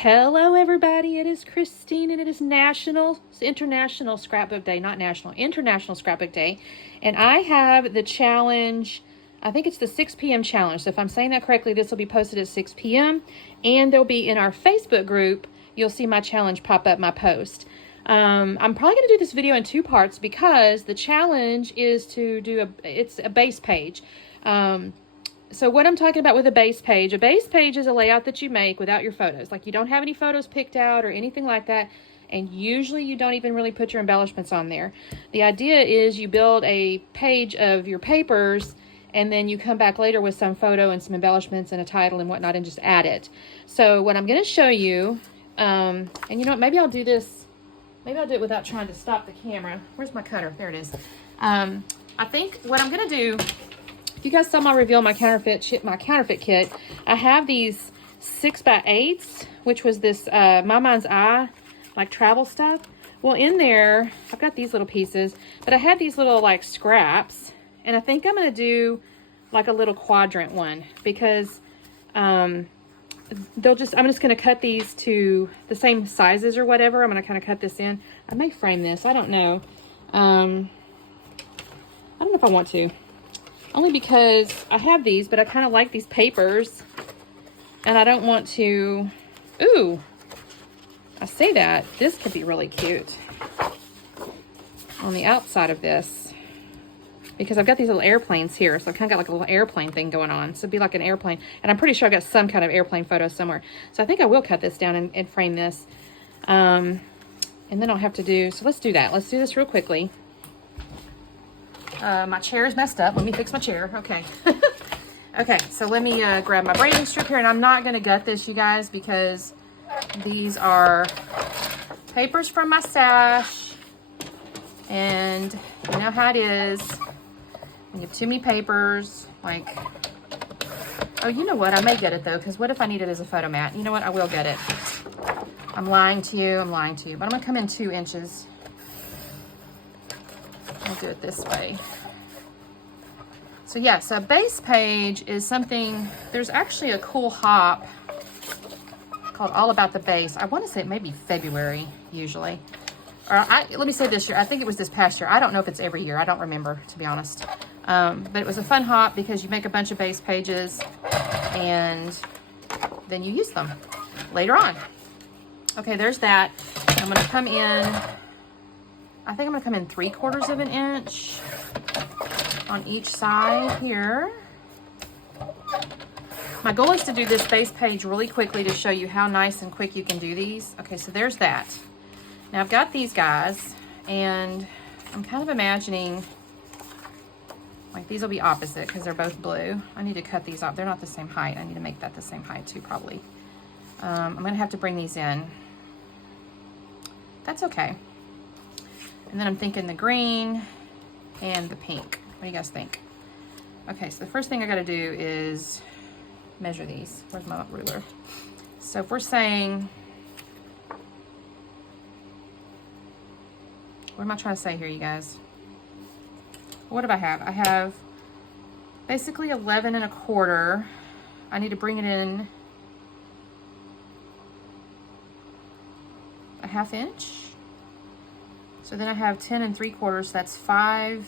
Hello everybody, it is Christine and it is International Scrapbook Day, not National, International Scrapbook Day. And I have the challenge, I think it's the 6 p.m. challenge. So if I'm saying that correctly, this will be posted at 6 p.m. and they'll be in our Facebook group. You'll see my challenge pop up, my post. I'm probably going to do this video in two parts because the challenge is to do it's a base page. So what I'm talking about with a base page is a layout that you make without your photos. Like you don't have any photos picked out or anything like that. And usually you don't even really put your embellishments on there. The idea is you build a page of your papers and then you come back later with some photo and some embellishments and a title and whatnot and just add it. So what I'm going to show you, and you know what, maybe I'll do this. Maybe I'll do it without trying to stop the camera. Where's my cutter? There it is. I think what I'm going to do, if you guys saw my reveal, my counterfeit kit, I have these 6x8s, which was this My Mind's Eye, like travel stuff. Well, in there, I've got these little pieces, but I had these little like scraps, and I think I'm going to do like a little quadrant one because I'm just going to cut these to the same sizes or whatever. I'm going to kind of cut this in. I may frame this. I don't know. I don't know if I want to. Only because I have these, but I kind of like these papers. And I don't want to... Ooh! I say that. This could be really cute. On the outside of this. Because I've got these little airplanes here. So I've kind of got like a little airplane thing going on. So it'd be like an airplane. And I'm pretty sure I've got some kind of airplane photo somewhere. So I think I will cut this down and frame this. And then I'll have to do... So let's do that. Let's do this real quickly. My chair is messed up. Let me fix my chair. Okay. Okay, so let me grab my braiding strip here. And I'm not going to gut this, you guys, because these are papers from my stash. And you know how it is. When you have too many papers, like... Oh, you know what? I may get it, though, because what if I need it as a photo mat? You know what? I will get it. I'm lying to you. I'm lying to you. But I'm going to come in 2 inches. I'll do it this way. So yeah, so a base page is something, there's actually a cool hop called All About the Base. I want to say it may be February, usually. Or let me say this year. I think it was this past year. I don't know if it's every year. I don't remember, to be honest. But it was a fun hop because you make a bunch of base pages and then you use them later on. Okay, there's that. I'm going to come in... I think I'm going to come in 3/4 of an inch on each side here. My goal is to do this base page really quickly to show you how nice and quick you can do these. Okay, so there's that. Now I've got these guys, and I'm kind of imagining, like these will be opposite because they're both blue. I need to cut these off. They're not the same height. I need to make that the same height too, probably. I'm going to have to bring these in. That's okay. And then I'm thinking the green and the pink. What do you guys think? Okay, so the first thing I got to do is measure these. Where's my ruler? So if we're saying, what am I trying to say here, you guys? What do I have? I have basically 11 1/4. I need to bring it in a 1/2 inch. So then I have 10 3/4, that's 5.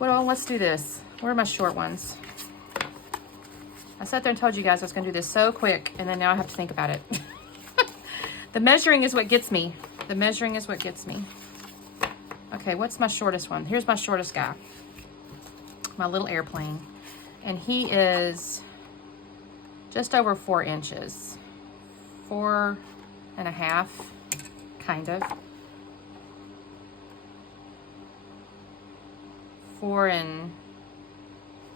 Well, let's do this. Where are my short ones? I sat there and told you guys I was going to do this so quick, and then now I have to think about it. The measuring is what gets me. The measuring is what gets me. Okay, what's my shortest one? Here's my shortest guy. My little airplane. And he is just over 4 inches. 4.5. Kind of. 4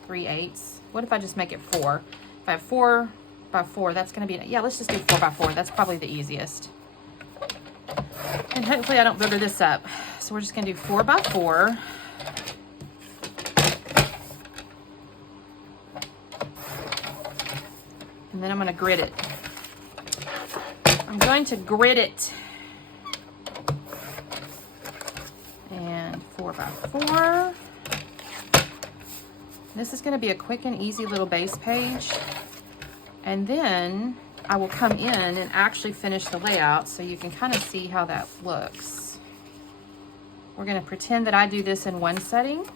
3/8. What if I just make it 4? If I have 4 by 4, that's going to be, yeah, let's just do 4 by 4. That's probably the easiest. And hopefully I don't booger this up. So we're just going to do 4 by 4. And then I'm going to grid it. I'm going to grid it. And 4 by 4. This is going to be a quick and easy little base page. And then I will come in and actually finish the layout so you can kind of see how that looks. We're going to pretend that I do this in one setting,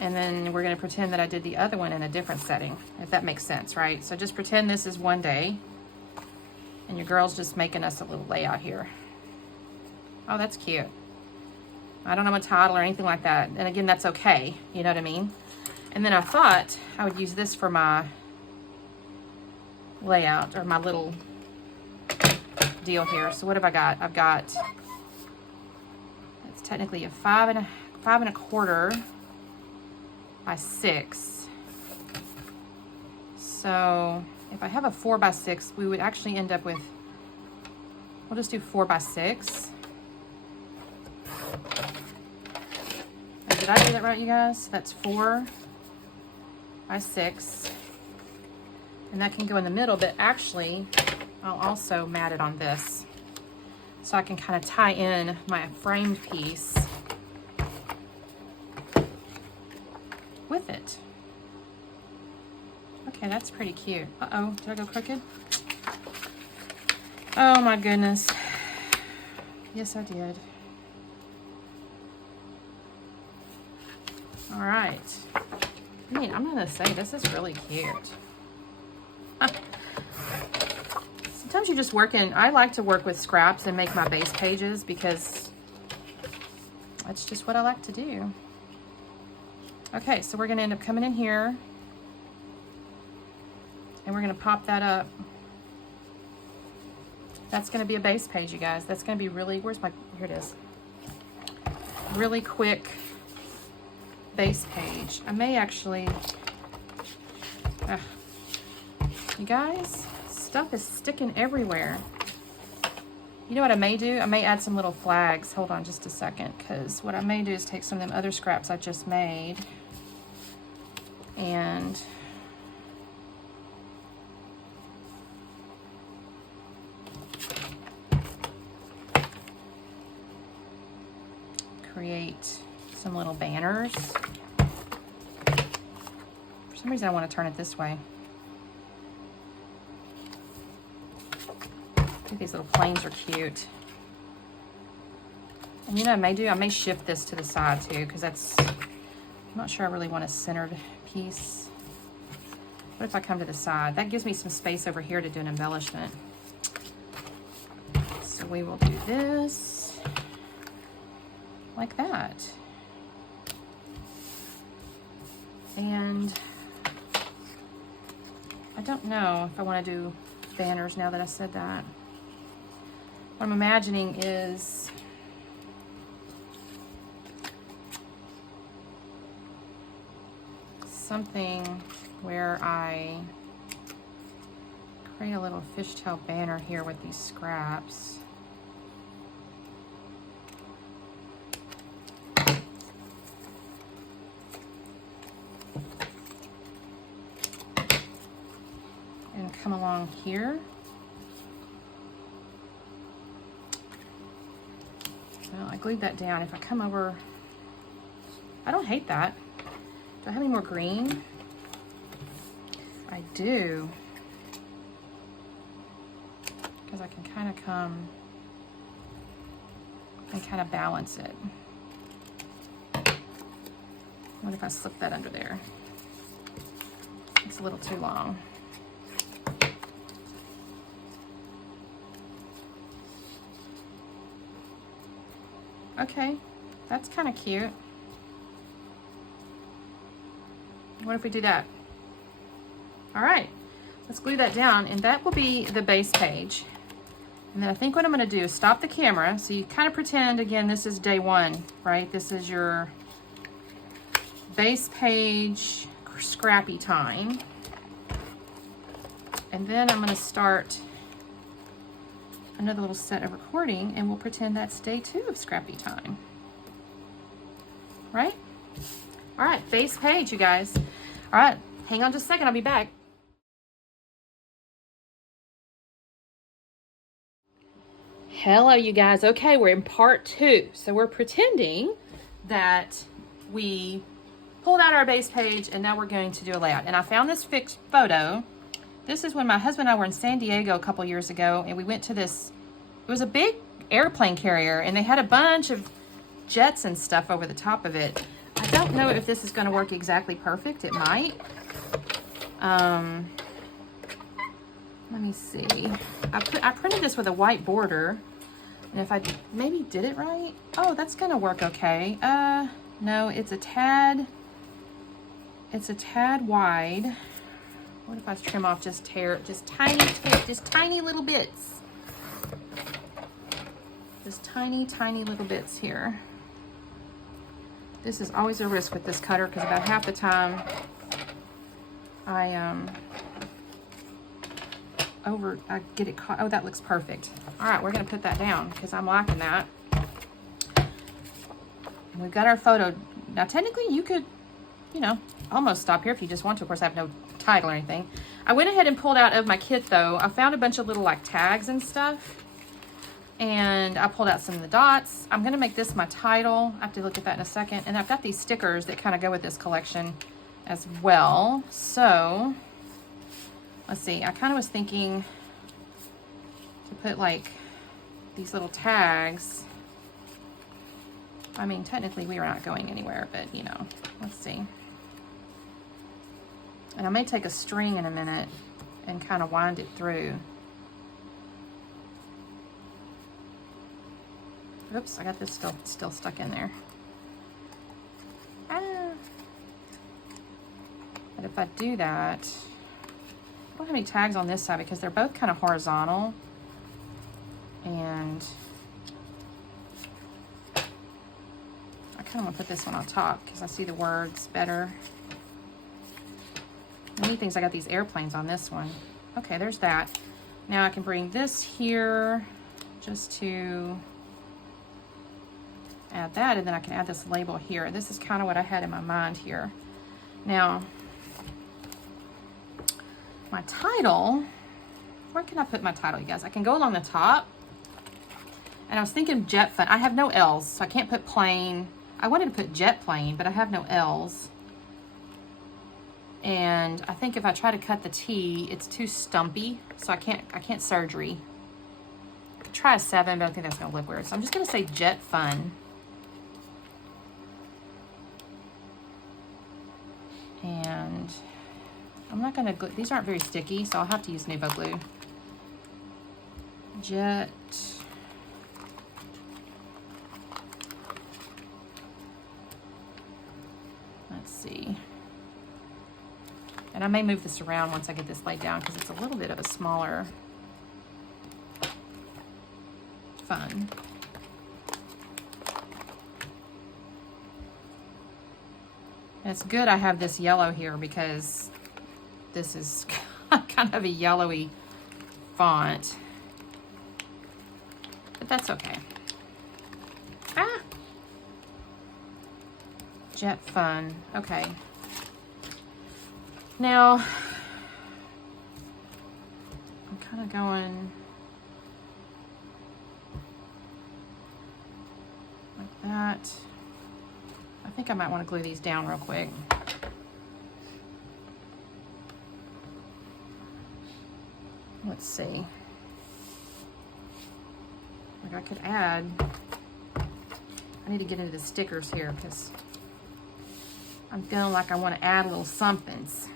and then we're going to pretend that I did the other one in a different setting, if that makes sense, right? So just pretend this is one day, and your girl's just making us a little layout here. Oh, that's cute. I don't have a title or anything like that. And again, that's okay. You know what I mean? And then I thought I would use this for my layout, or my little deal here. So what have I got? I've got, it's technically a 5.25 by 6. So if I have a 4 by 6, we would actually end up with, we'll just do 4 by 6. Did I do that right, you guys? That's 4 by 6. And that can go in the middle, but actually, I'll also mat it on this, so I can kind of tie in my framed piece with it. Okay, that's pretty cute. Uh-oh, did I go crooked? Oh my goodness. Yes, I did. All right. I mean, I'm gonna say this is really cute. Sometimes you just work in, I like to work with scraps and make my base pages because that's just what I like to do. Okay, so we're gonna end up coming in here and we're gonna pop that up. That's gonna be a base page, you guys. That's gonna be really, where's my, here it is. Really quick base page. I may actually, you guys, stuff is sticking everywhere. You know what I may do? I may add some little flags. Hold on just a second, because what I may do is take some of them other scraps I just made and create some little banners. For some reason I want to turn it this way. I think these little planes are cute. And you know what I may do? I may shift this to the side too, because that's, I'm not sure I really want a centered piece. What if I come to the side? That gives me some space over here to do an embellishment. So we will do this like that. And I don't know if I want to do banners now that I said that. What I'm imagining is something where I create a little fishtail banner here with these scraps. And come along here. Well, I glued that down. If I come over, I don't hate that. Do I have any more green? I do. Because I can kind of come and kind of balance it. What if I slip that under there? It's a little too long. Okay, that's kind of cute. What if we do that? All right, let's glue that down, and that will be the base page. And then I think what I'm gonna do is stop the camera, so you kind of pretend, again, this is day one, right? This is your base page, scrappy time. And then I'm gonna start another little set of recording, and we'll pretend that's day 2 of scrappy time, right? All right, base page, you guys. All right, hang on just a second, I'll be back. Hello, you guys. Okay, we're in part 2. So we're pretending that we pulled out our base page, and now we're going to do a layout. And I found this fixed photo This is when my husband and I were in San Diego a couple years ago, and we went to this, it was a big airplane carrier, and they had a bunch of jets and stuff over the top of it. I don't know if this is going to work exactly perfect. It might. Let me see. I printed this with a white border, and if I maybe did it right. Oh, that's going to work okay. No, it's a tad wide. What if I trim off just tiny little bits? Just tiny little bits here. This is always a risk with this cutter because about half the time I get it caught. Oh, that looks perfect. All right, we're gonna put that down because I'm liking that. And we've got our photo. Now, technically, you could, you know, almost stop here if you just want to. Of course, I have no title or anything. I went ahead and pulled out of my kit, though. I found a bunch of little, like, tags and stuff. And I pulled out some of the dots. I'm going to make this my title. I have to look at that in a second. And I've got these stickers that kind of go with this collection as well. So, let's see. I kind of was thinking to put, like, these little tags. I mean, technically, we are not going anywhere, but, you know, let's see. And I may take a string in a minute and kind of wind it through. Oops, I got this still stuck in there. Ah. But if I do that, I don't have any tags on this side because they're both kind of horizontal. And I kind of want to put this one on top because I see the words better. The neat thing is I got these airplanes on this one. Okay, there's that. Now I can bring this here just to add that, and then I can add this label here. This is kind of what I had in my mind here. Now, my title, where can I put my title, you guys? I can go along the top, and I was thinking jet fun. I have no L's, so I can't put plain. I wanted to put jet plane, but I have no L's. And I think if I try to cut the T, it's too stumpy, so I can't surgery. I could try a 7, but I think that's gonna look weird. So I'm just gonna say jet fun. And I'm not gonna glue, these aren't very sticky, so I'll have to use Nuvo glue. Jet. Let's see. And I may move this around once I get this laid down because it's a little bit of a smaller fun. And it's good I have this yellow here because this is kind of a yellowy font. But that's okay. Ah! Jet fun. Okay. Now, I'm kind of going like that. I think I might want to glue these down real quick. Let's see. Like I could add, I need to get into the stickers here because I'm feeling like I want to add little somethings.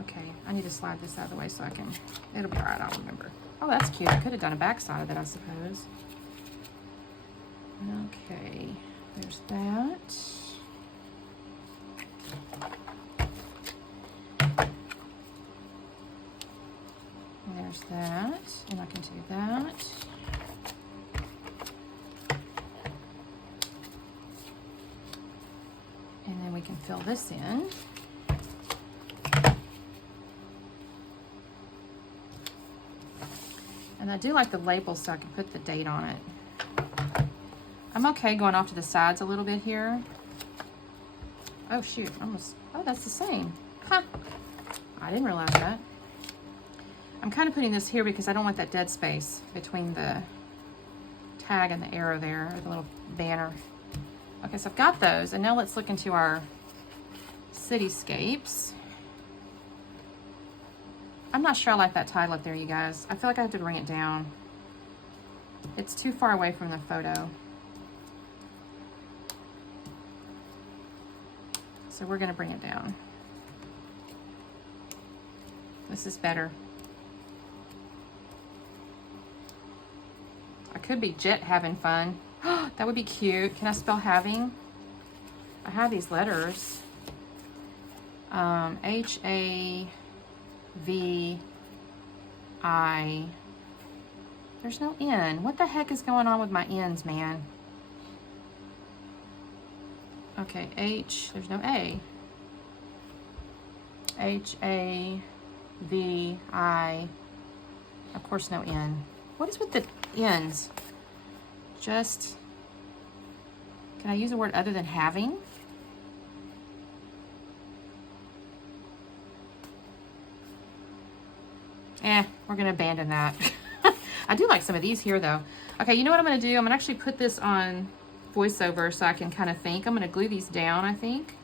Okay, I need to slide this out of the way so I can, it'll be all right, I'll remember. Oh, that's cute. I could have done a back side of it, I suppose. Okay, there's that. And there's that, and I can do that. And then we can fill this in. And I do like the label so I can put the date on it. I'm okay going off to the sides a little bit here. Oh shoot, almost, oh that's the same. Huh, I didn't realize that. I'm kind of putting this here because I don't want that dead space between the tag and the arrow there, or the little banner. Okay, so I've got those, and now let's look into our cityscapes. I'm not sure I like that title up there, you guys. I feel like I have to bring it down. It's too far away from the photo. So we're gonna bring it down. This is better. I could be Jet having fun. That would be cute. Can I spell having? I have these letters. H-A-V-I. There's no N. What the heck is going on with my N's, man? Okay, H. There's no A. H-A-V-I. Of course, no N. What is with the N's? Just, can I use a word other than having? We're gonna abandon that. I do like some of these here though. Okay, you know what I'm gonna do? I'm gonna actually put this on voiceover so I can kind of think. I'm gonna glue these down, I think.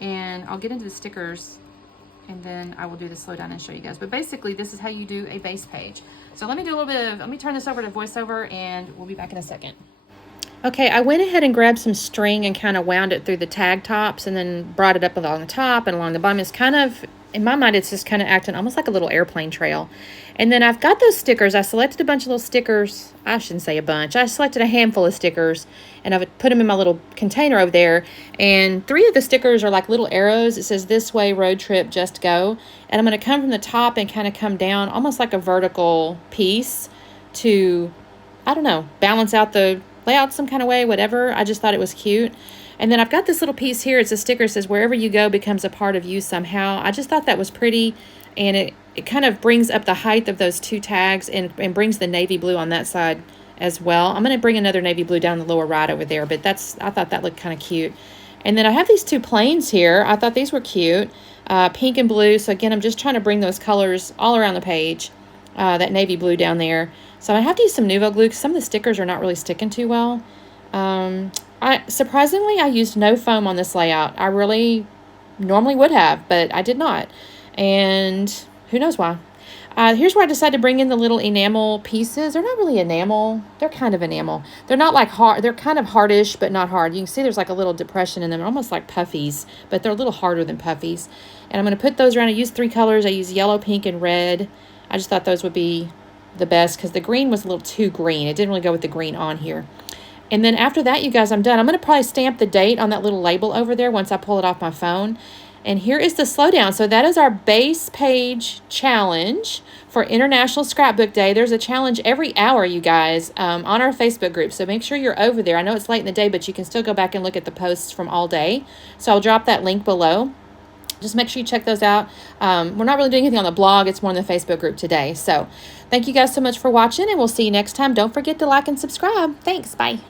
And I'll get into the stickers and then I will do the slow down and show you guys. But basically, this is how you do a base page. So let me do a little bit of, let me turn this over to voiceover and we'll be back in a second. Okay, I went ahead and grabbed some string and kind of wound it through the tag tops and then brought it up along the top and along the bottom. It's kind of, in my mind, it's just kind of acting almost like a little airplane trail. And then I've got those stickers. I selected a bunch of little stickers. I shouldn't say a bunch. I selected a handful of stickers and I've put them in my little container over there. And 3 of the stickers are like little arrows. It says this way, road trip, just go. And I'm going to come from the top and kind of come down almost like a vertical piece to, I don't know, balance out the layout some kind of way, whatever. I just thought it was cute. And then I've got this little piece here. It's a sticker that says wherever you go becomes a part of you somehow. I just thought that was pretty, and it kind of brings up the height of those 2 tags and brings the navy blue on that side as well. I'm going to bring another navy blue down the lower right over there, but I thought that looked kind of cute. And then I have these 2 planes here. I thought these were cute, pink and blue. So again, I'm just trying to bring those colors all around the page, that navy blue down there. So I have to use some Nuvo glue because some of the stickers are not really sticking too well. Surprisingly, I used no foam on this layout. I really normally would have, but I did not. And who knows why. Here's where I decided to bring in the little enamel pieces. They're not really enamel. They're kind of enamel. They're not like hard. They're kind of hardish, but not hard. You can see there's like a little depression in them, almost like puffies, but they're a little harder than puffies. And I'm going to put those around. I used 3 colors. I used yellow, pink, and red. I just thought those would be the best because the green was a little too green. It didn't really go with the green on here. And then after that, you guys, I'm done. I'm going to probably stamp the date on that little label over there once I pull it off my phone. And here is the slowdown. So that is our base page challenge for International Scrapbook Day. There's a challenge every hour, you guys, on our Facebook group. So make sure you're over there. I know it's late in the day, but you can still go back and look at the posts from all day. So I'll drop that link below. Just make sure you check those out. We're not really doing anything on the blog. It's more in the Facebook group today. So thank you guys so much for watching, and we'll see you next time. Don't forget to like and subscribe. Thanks. Bye.